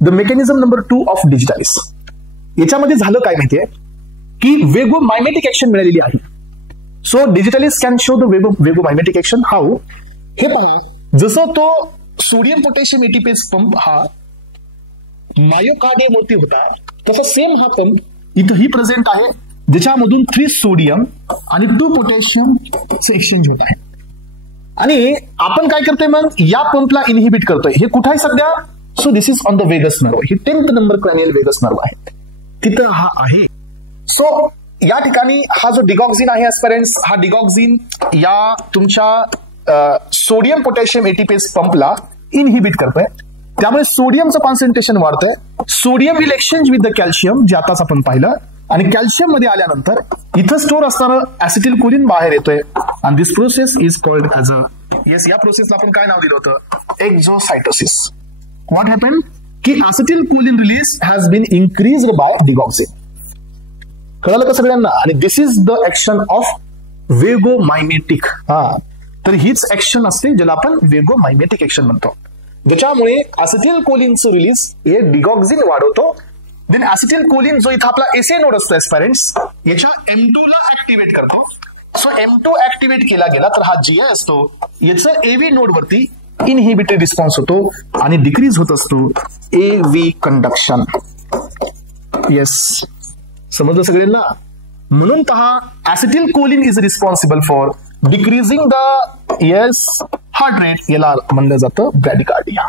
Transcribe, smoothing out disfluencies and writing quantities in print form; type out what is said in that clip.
The mechanism number 2 of digitalis. याच्यामध्ये झालं काय माहितीये की वेगोमायमेटिक ऍक्शन मिळालेली आहे. So digitalis can show the vagomimetic action. How? हे पहा, जसं तो सोडियम पोटॅशियम एटीपेज पंप हा मायोकार्डियमवरती होता, तसा सेम हा पंप इथंही प्रेझेंट आहे, ज्याच्यामधून 3 सोडियम आणि 2 पोटॅशियम एक्सचेंज होत आहे. आणि आपण काय करतोय मग, या पंपला इनहिबिट करतोय. हे कुठे आहे सध्या? So this is on the vagus nerve. ही 10th number cranial vagus nerve आहे, तिथं हा आहे. सो या ठिकाणी हा जो डिगॉक्झिन आहे ऍस्पिरंट्स, हा डिगॉक्झिन या तुमच्या सोडियम पोटॅशियम एटीपेज पंपला इनहिबिट करतोय. त्यामुळे सोडियमचं कॉन्सन्ट्रेशन वाढतंय. Sodium will exchange with the calcium, जे आताच आपण पाहिलं, आणि कॅल्शियम मध्ये आल्यानंतर इथं स्टोर असणारं ऍसिटिलकोलिन बाहेर येतोय. आणि this process is called as uh, yes, या प्रोसेसला आपण काय नाव दिलं होतं? एक्झोसायटोसिस. व्हॉट हॅपन की acetylcholine release has been increased by digoxin. कळलं का सगळ्यांना? आणि this is the action of vagomimetic. तर हीच ऍक्शन असते ज्याला आपण वेगोमायमेटिक ऍक्शन म्हणतो, ज्याच्यामुळे ऍसिटिलकोलिनचं रिलीज हे डिगॉक्झिन वाढवतो. देन ऍसिटिलकोलिन जो इथं आपला एसए नोड असतो ऍस्पिरंट्स, याच्या M2 ला ऍक्टिव्हेट करतो. सो M2 ऍक्टिव्हेट केला गेला तर हा GI असतो, याचं AV नोड वरती इनहिबिटरी रिस्पॉन्स होतो आणि डिक्रीज होत असतो AV कंडक्शन. येस, समजलं सगळ्यांना? म्हणून acetylcholine is responsible for decreasing the heart rate. याला म्हणलं जातं ब्रॅडिकार्डिया.